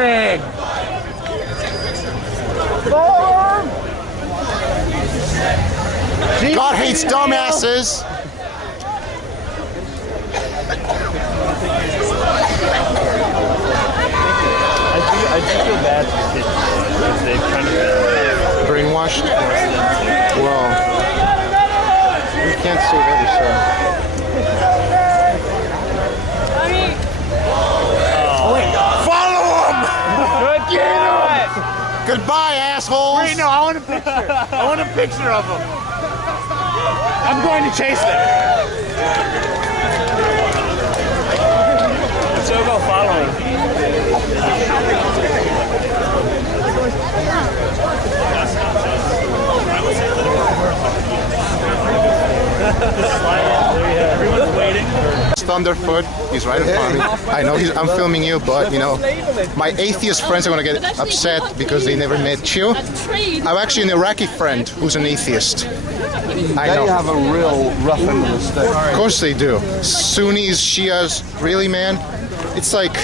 boring! God hates dumbasses! I do feel bad for kids because they've kind of been brainwashed? Well, we can't save every soul. Follow him! Get him! Goodbye, assholes! Wait, no, I want a picture. I want a picture of him. I'm going to chase them. So go following. Everyone's waiting. Thunderfoot, he's right in front of me. I know I'm filming you, but you know, my atheist friends are gonna get upset because they never met you. I'm actually an Iraqi friend who's an atheist. I know. They have a real rough end of the stick. Of course they do. Sunnis, Shias, really, man? It's like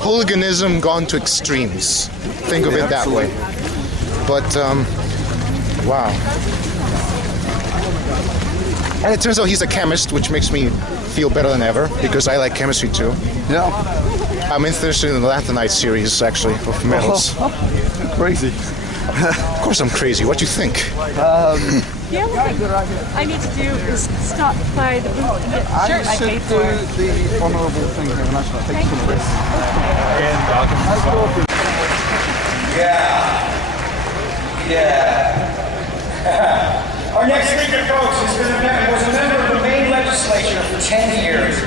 hooliganism gone to extremes. Think of it that way. But, wow. And it turns out he's a chemist, which makes me feel better than ever, because I like chemistry too. Yeah. I'm interested in the Lathanite series, actually, of metals. Crazy. Of course I'm crazy. What do you think? The only thing I need to do is stop by the booth and get the shirt I paid for. The honourable thing here and actually take some of this. Yeah. Our next speaker, folks, was a member of the Maine legislature for 10 years.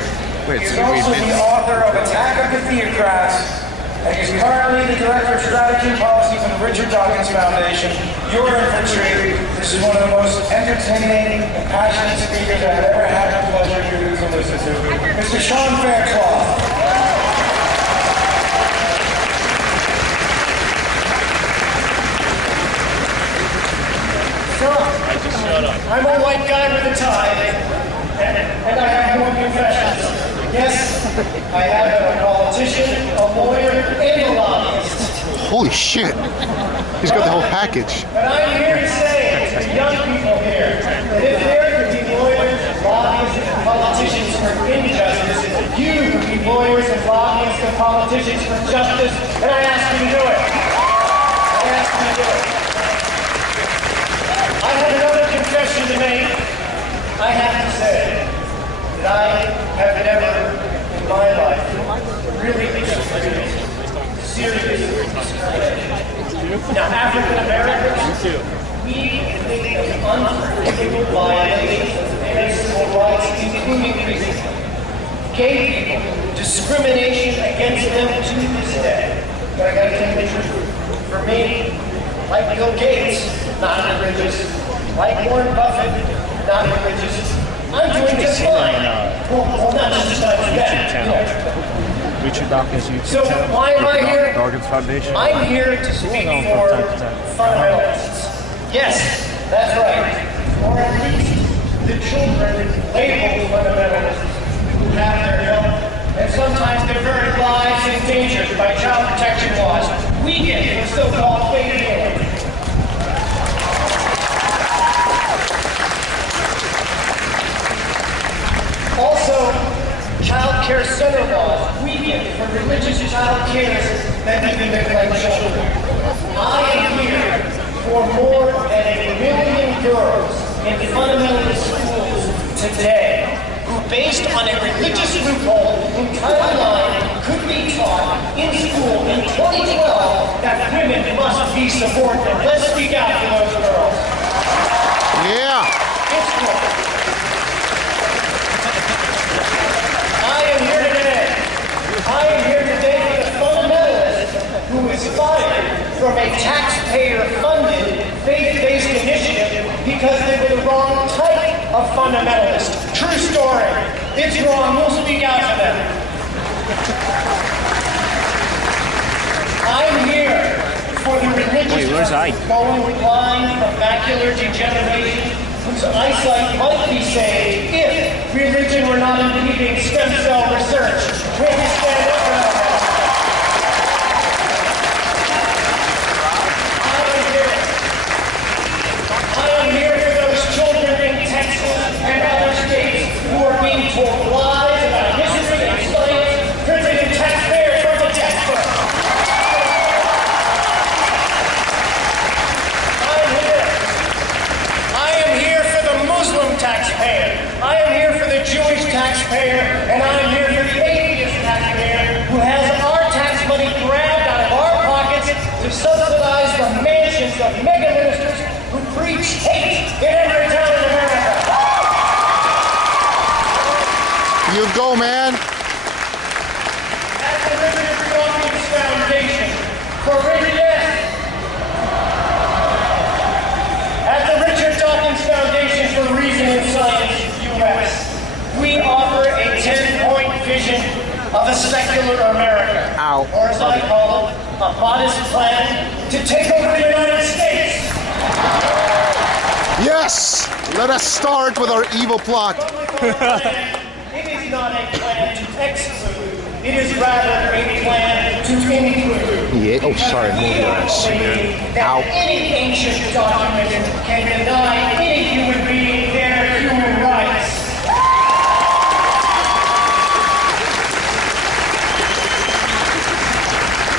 He's also the author of Attack of the Theocrats, and he's currently the Director of Strategy and Policy for the Richard Dawkins Foundation. You're in for a treat. This is one of the most entertaining and passionate speakers I've ever had the pleasure to listen to. Mr. Sean Faircloth. I'm a white guy with a tie, and I have more confessions. Yes, I have been a politician, a lawyer, and a lobbyist. Holy shit. He's got the whole package. But I'm here to say to the young people here that if there could be lawyers, lobbyists, and politicians for injustice, you could be lawyers and lobbyists and politicians for justice, and I ask you to do it. I ask you to do it. I have another confession to make. I have to say that I have never in my life really experienced serious discrimination. Now, African Americans, we think of unforgivable violations of their civil rights, including racism. Gay people, discrimination against them to this day. But I gotta tell you the truth. For me, like Bill Gates, not religious. Like Warren Buffett, not religious. I'm doing just fine. Well, not just like that. Richard Dawkins YouTube So why am I here? Dawkins Foundation. I'm here to speak for fundamentalists. Yes, that's right. Or at least the children labeled fundamentalists who have their health and sometimes their very lives endangered by child protection laws. We get the so-called fake healing. Also, child care center laws weaken for religious child care that even neglect children. I am here for more than 1 million girls in fundamentalist schools today who, based on a religious loophole in Title IX, could be taught in school in 2012 that women must be subordinate. Let's speak out for those girls. Yeah. It's cool. I am here today with a fundamentalist who is fired from a taxpayer-funded, faith-based initiative because they were the wrong type of fundamentalist. True story. It's wrong. We'll speak out for them. I'm here for the religious going blind from macular degeneration whose eyesight might be saved if religion were not impeding stem cell research. We have to stand up for that. go, man. At the Richard Dawkins Foundation for Religion. At the Richard Dawkins Foundation for Reason and Science, U.S., we offer a 10-point vision of a secular America. Ow. Or as I call it, a modest plan to take over the United States. Yes! Let us start with our evil plot. It is not a plan to exclude. It is rather a plan to include. Yeah. Oh, sorry. Move your ass. That Ow. any ancient document can deny any human being their human rights.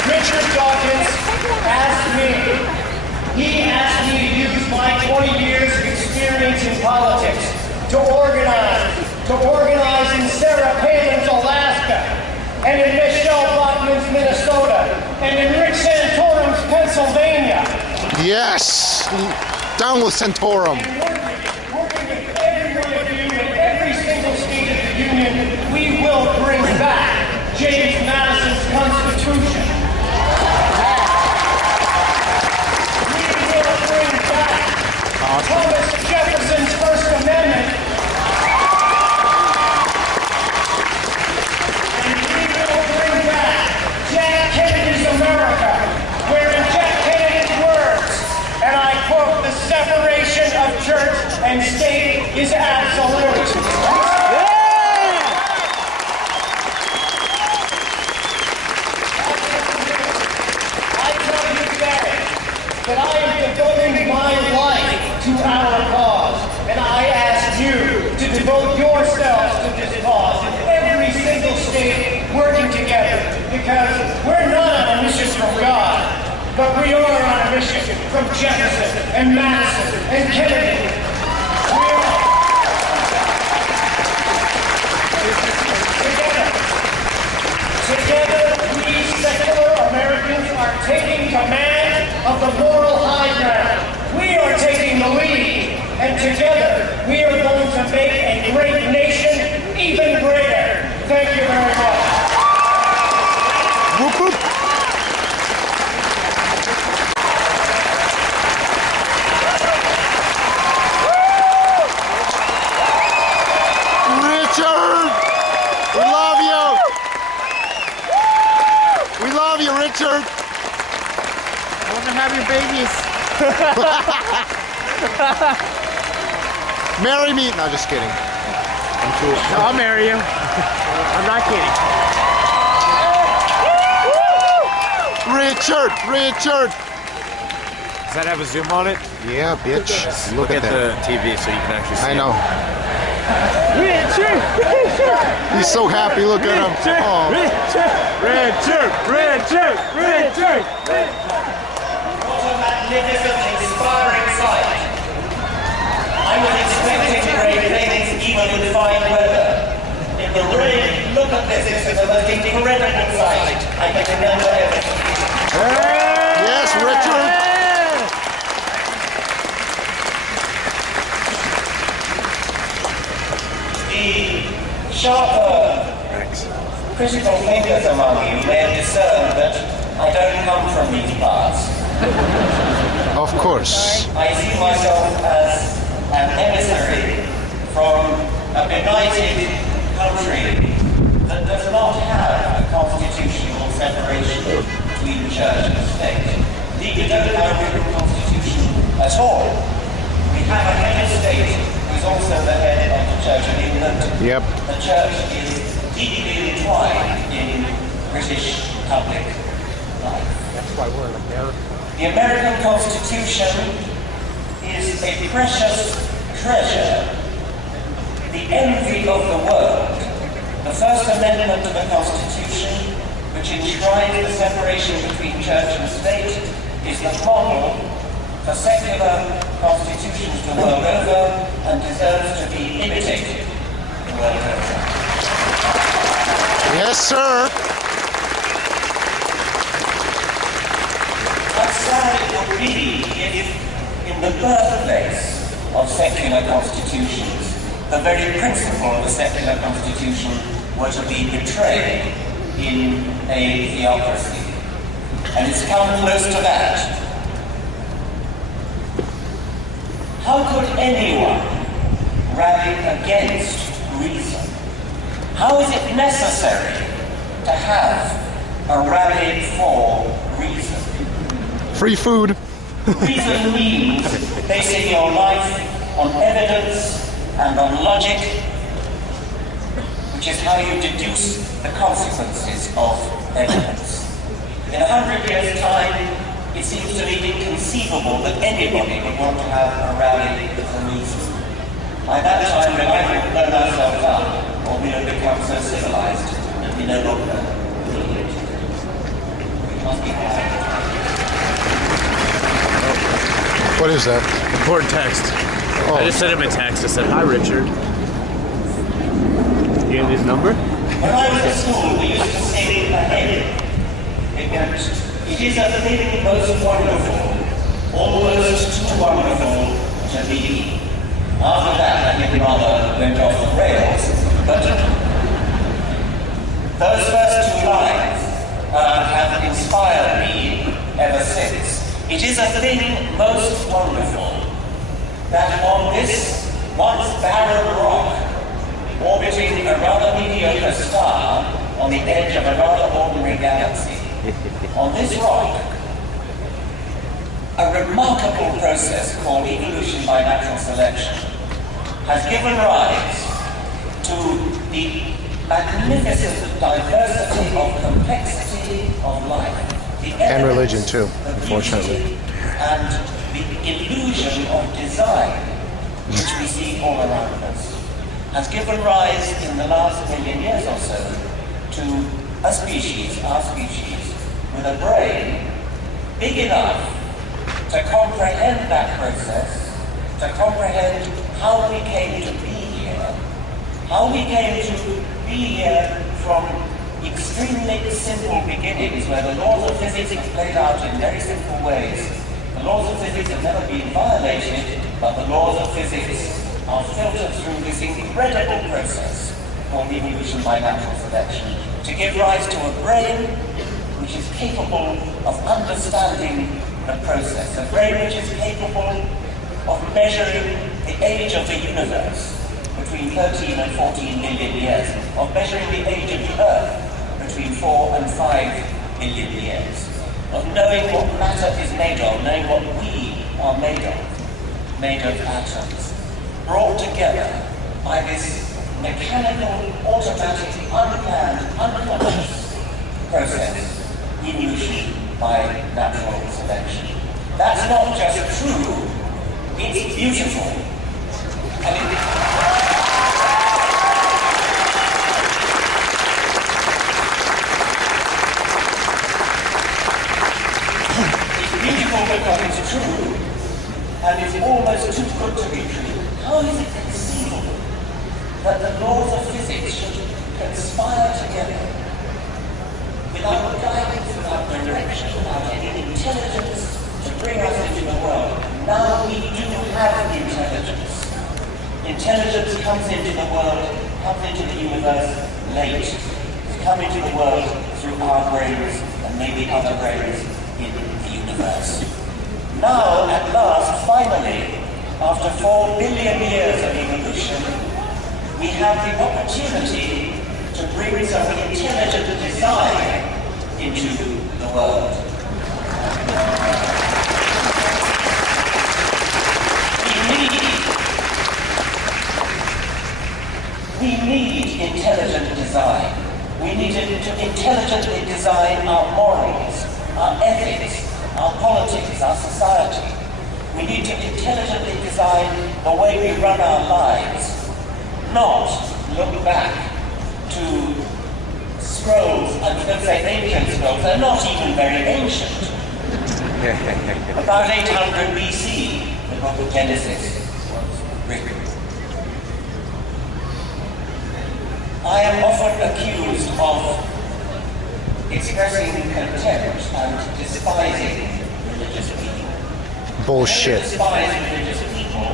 Richard Dawkins asked me, he asked me to use my 20 years of experience in politics to organize in Sarah Palin's Alaska, and in Michelle Bachmann's Minnesota, and in Rick Santorum's Pennsylvania. Yes! Down with Santorum. Working with every one of you in every single state of the Union, we will bring back James Madison's Constitution. We will bring back Thomas Jefferson's First Amendment. And we will bring back Jack Kennedy's America, where in Jack Kennedy's words, and I quote, "The separation of church and state is absolute." I tell you today that I am devoting my life to our cause, and I ask you to devote yourselves to this cause in every single state working together, because we're not on a mission from God, but we are on a mission from Jefferson and Madison and Kennedy. Together, we secular Americans are taking command of the moral high ground. We are taking the lead, and together we are going to make a great nation even greater. Thank you very much. Whoop, whoop. Richard! We love you! We love you, Richard! I want to have your babies. Marry me! No, just kidding. I'm too... No, I'll marry you. I'm not kidding. Richard! Richard! Does that have a zoom on it? Yeah, bitch. Look at that. the TV so you can actually see I know. Richard! He's so happy. Look at him. Oh. Richard! What a magnificent, inspiring sight. I was expecting great things even in fine weather. In the rain, look at this. This is the most incredible sight I can remember ever. Yes, Richard! The sharper, critical thinkers among you may have discerned that I don't come from these parts. Of course. I see myself as an emissary from a benighted country that does not have a constitutional separation between church and state. Indeed, we don't have a written constitution at all. We have a head of state who's also the head of the Church of England. Yep. The church is deeply entwined in British public life. That's why we're in America. The American Constitution is a precious treasure, the envy of the world. The First Amendment of the Constitution, which enshrines the separation between church and state, is the model for secular constitutions the world over and deserves to be imitated the world over. Yes, sir. How sad it would be if, in the birthplace of secular constitutions, the very principle of a secular constitution were to be betrayed in a theocracy. And it's come close to that. How could anyone rally against reason? How is it necessary to have a rally for reason? Free food. Reason means basing your life on evidence and on logic, which is how you deduce the consequences of evidence. In 100 years' time, it seems to me inconceivable that anybody would want to have a rally for reason. By that time, we might have blown ourselves up, or we have become so civilized that we no longer need it. We must be happy. What is that? Important text. Oh. I just sent him a text. I said, "Hi, Richard." You have his number? When I was at school, we used to say ahead. It is a thing most wonderful, almost too wonderful to be. After that, I think rather went off the rails. But those first two lines have inspired me ever since. It is a thing most wonderful that on this once barren rock, orbiting a rather mediocre star on the edge of a rather ordinary galaxy, on this rock, a remarkable process called evolution by natural selection has given rise to the magnificent diversity of complexity of life. And religion too, unfortunately. And the illusion of design, which we see all around us, has given rise in the last million years or so to a species, our species, with a brain big enough to comprehend that process, to comprehend how we came to be here, how we came to be here from extremely simple beginnings where the laws of physics are played out in very simple ways. The laws of physics have never been violated, but the laws of physics are filtered through this incredible process called evolution by natural selection to give rise to a brain which is capable of understanding the process, a brain which is capable of measuring the age of the universe between 13 and 14 million years, of measuring the age of the Earth between 4 and 5 million years, of knowing what matter is made of, knowing what we are made of atoms, brought together by this mechanical, automatic, unplanned, unconscious process, evolution by natural selection. That's not just true, it's beautiful. It's beautiful because it's true, and it's almost too good to be true. How is it conceivable that the laws of physics should conspire together without guidance, without direction, without any intelligence to bring us into the world? Now we do have intelligence. Intelligence comes into the world, comes into the universe late. It's come into the world through our brains and maybe other brains in the universe. Now, at last, finally, after 4 billion years of evolution, we have the opportunity to bring some intelligent design into the world. We need intelligent design. We need to intelligently design our morals, our ethics, our politics, our society. We need to intelligently design the way we run our lives, not look back to scrolls, I'm going to say ancient scrolls, they're not even very ancient. About 800 BC, the book of Genesis was written. I am often accused of expressing contempt and despising religious people. Bullshit. I don't despise religious people.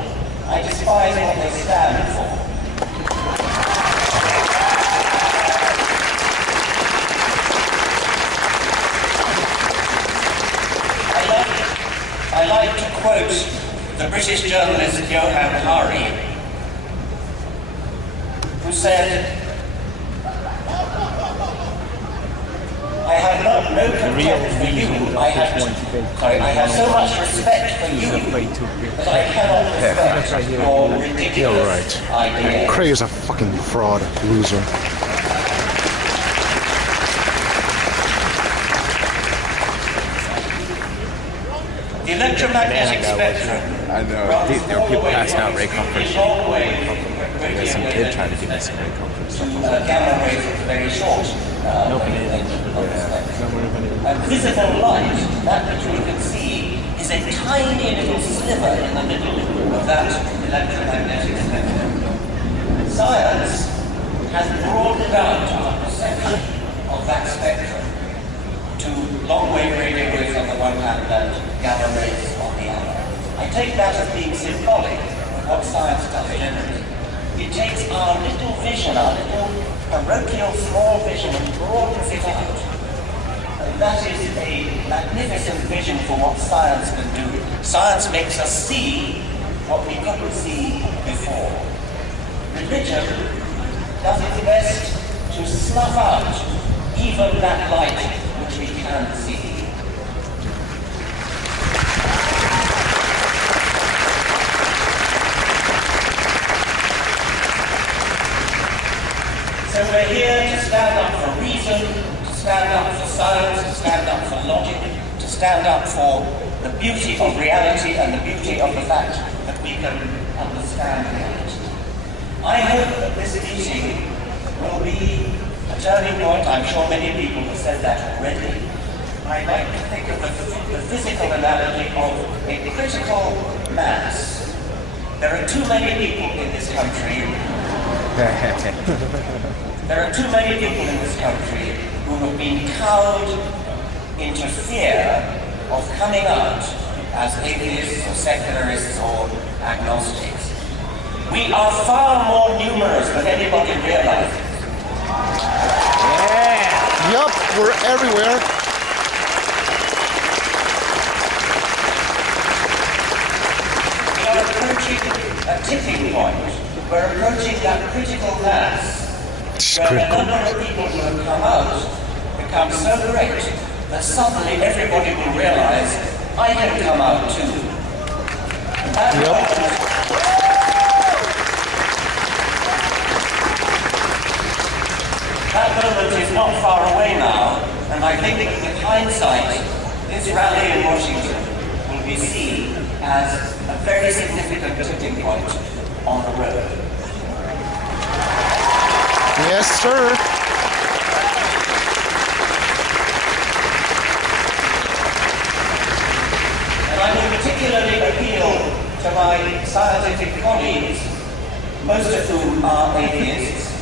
I despise what they stand for. like to quote the British journalist Johann Hari, who said, I have no contempt for you. I have so much respect for you that I cannot respect your ridiculous ideas. Cray is a fucking fraud, loser. The electromagnetic spectrum. I know. There were people passing out Ray comforts. There's some kid trying to give me some Ray comforts. Gamma rays is very short. And visible light, that which we can see, is a tiny little sliver in the middle of that electromagnetic spectrum. Science has broadened out our perception of that spectrum to long-wave radio waves on the one hand and gamma rays on the other. I take that as being symbolic of what science does generally. It takes our little vision, our little parochial small vision, and broadens it out. And that is a magnificent vision for what science can do. Science makes us see what we couldn't see before. Religion does its best to snuff out even that light which we can see. So we're here to stand up for reason, to stand up for science, to stand up for logic, to stand up for the beauty of reality and the beauty of the fact that we can understand reality. I hope that this meeting will be a turning point. I'm sure many people have said that already. I like to think of the physical analogy of a critical mass. There are too many people in this country. There are too many people in this country who have been cowed into fear of coming out as atheists or secularists or agnostics. We are far more numerous than anybody realizes. Yeah. Yup, we're everywhere. We are approaching a tipping point. We're approaching that critical mass where the number of people who have come out becomes so great that suddenly everybody will realize, I can come out too. That moment is not far away now, and I think that with hindsight, this rally in Washington will be seen as a very significant tipping point on the road. Yes, sir. And I will particularly appeal to my scientific colleagues, most of whom are atheists.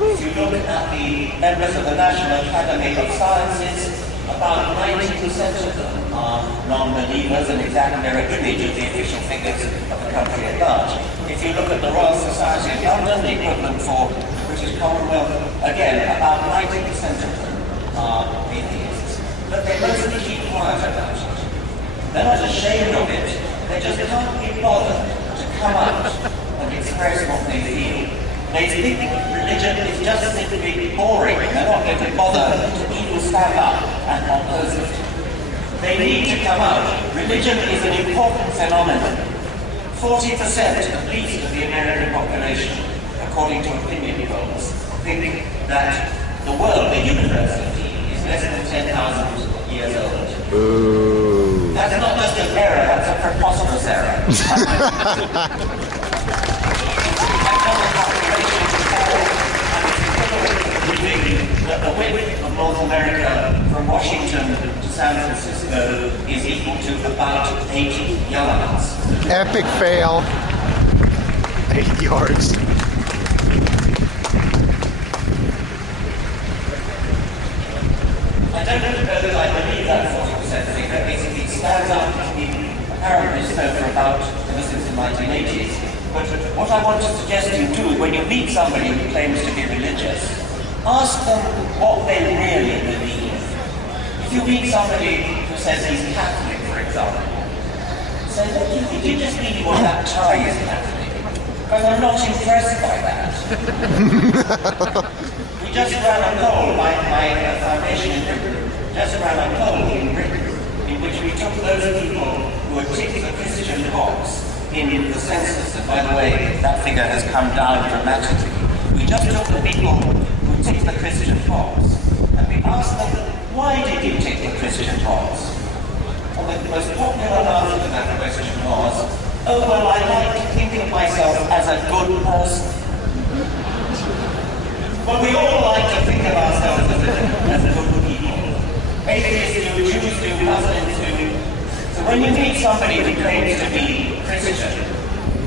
If you look at the members of the National Academy of Sciences, about 90% of them are non-believers, and exactly mirror image of the official figures of the country at large. If you look at the Royal Society of London, the equivalent for British Commonwealth, again, about 90% of them are atheists. But they mostly keep quiet about it. They're not ashamed of it. They just can't be bothered to come out and express what they feel. They think religion is just simply boring. They're not going to bother to even stand up and oppose it. They need to come out. Religion is an important phenomenon. 40% at least of the American population, according to opinion polls, think that the world, the universe, is less than 10,000 years old. Ooh. That's not just an error, that's a preposterous error. That the width of North America from Washington to San Francisco is equal to about 8 yards. Epic fail. 8 yards. I don't know that I believe that 40% figure. Basically stands out to be apparently so for about ever since the 1980s. But what I want to suggest you do when you meet somebody who claims to be religious, ask them what they really believe. If you meet somebody who says he's Catholic, for example, say, look, you just mean what that tie is happening. Because I'm not impressed by that. We just ran a poll, my foundation in Britain, just ran a poll in Britain, in which we took those people who had ticked the Christian box in the census, and by the way, that figure has come down dramatically. We just took the people who ticked the Christian box, and we asked them, why did you tick the Christian box? And the most popular answer to that question was, oh, well, I like to think of myself as a good person. Well, we all like to think of ourselves as good people. Atheists do, Jews do, Muslims do. So when you meet somebody who claims to be Christian,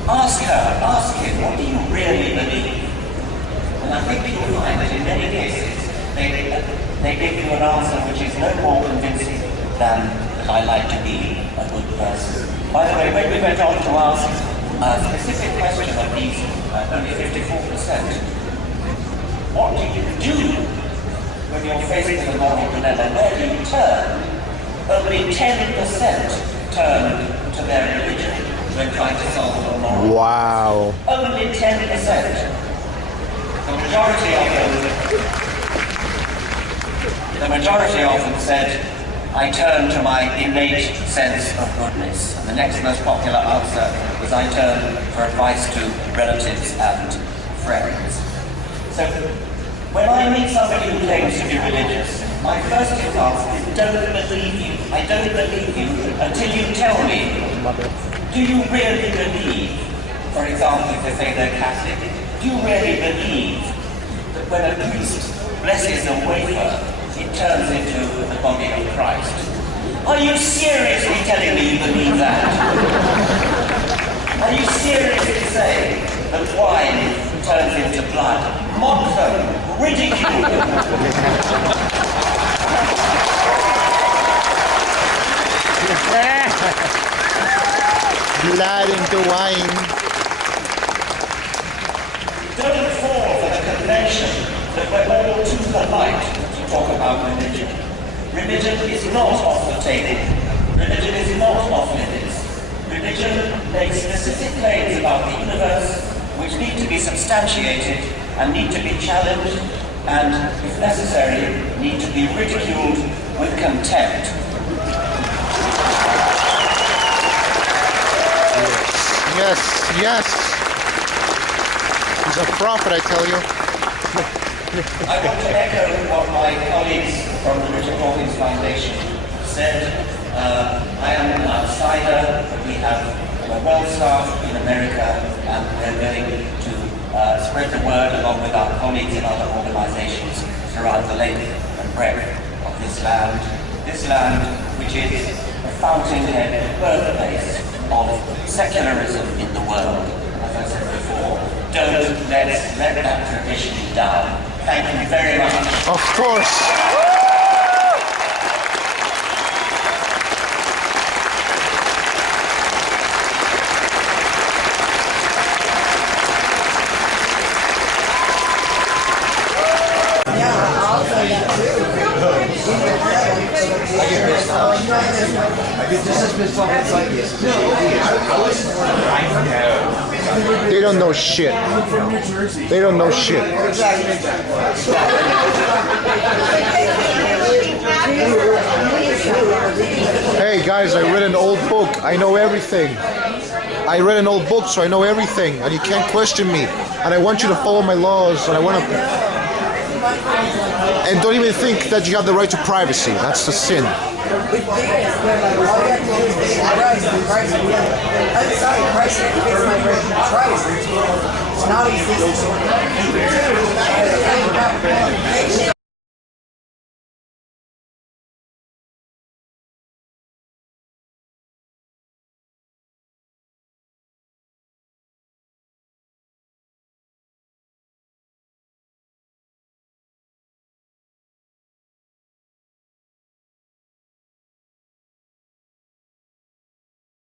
ask him, what do you really believe? And I think you'll find that in many cases, they give you an answer which is no more convincing than that I like to be a good person. By the way, when we went on to ask a specific question of these, only 54%, what do you do when you're faced with a moral dilemma? Where do you turn? Only 10% turn to their religion when trying to solve a moral. Wow. Only 10%. The majority of them said, I turn to my innate sense of goodness. And the next most popular answer was, I turn for advice to relatives and friends. So when I meet somebody who claims to be religious, my first response is, don't believe you. I don't believe you until you tell me. Do you really believe, for example, if they say they're Catholic, do you really believe that when a priest blesses a wafer, it turns into the body of Christ? Are you seriously telling me you believe that? Are you seriously saying that wine turns into blood? Mock them, ridicule them. Blood into wine. Don't fall for the convention that we're all too polite to talk about religion. Religion is not off the table. Religion is not off limits. Religion makes specific claims about the universe which need to be substantiated and need to be challenged and, if necessary, need to be ridiculed with contempt. Yes. He's a prophet, I tell you. I want to echo what my colleagues from the Eric Hovind Foundation said. I am an outsider. We're well staffed in America, and we're going to spread the word along with our colleagues in other organizations throughout the length and breadth of this land. This land, which is the fountainhead, birthplace of secularism in the world. As I said before, don't let that tradition down. Thank you very much. Of course. They don't know shit. They don't know shit. Hey guys, I read an old book. I know everything. I read an old book, so I know everything, and you can't question me. And I want you to follow my laws, and I want to. And don't even think that you have the right to privacy. That's a sin. It's not existing.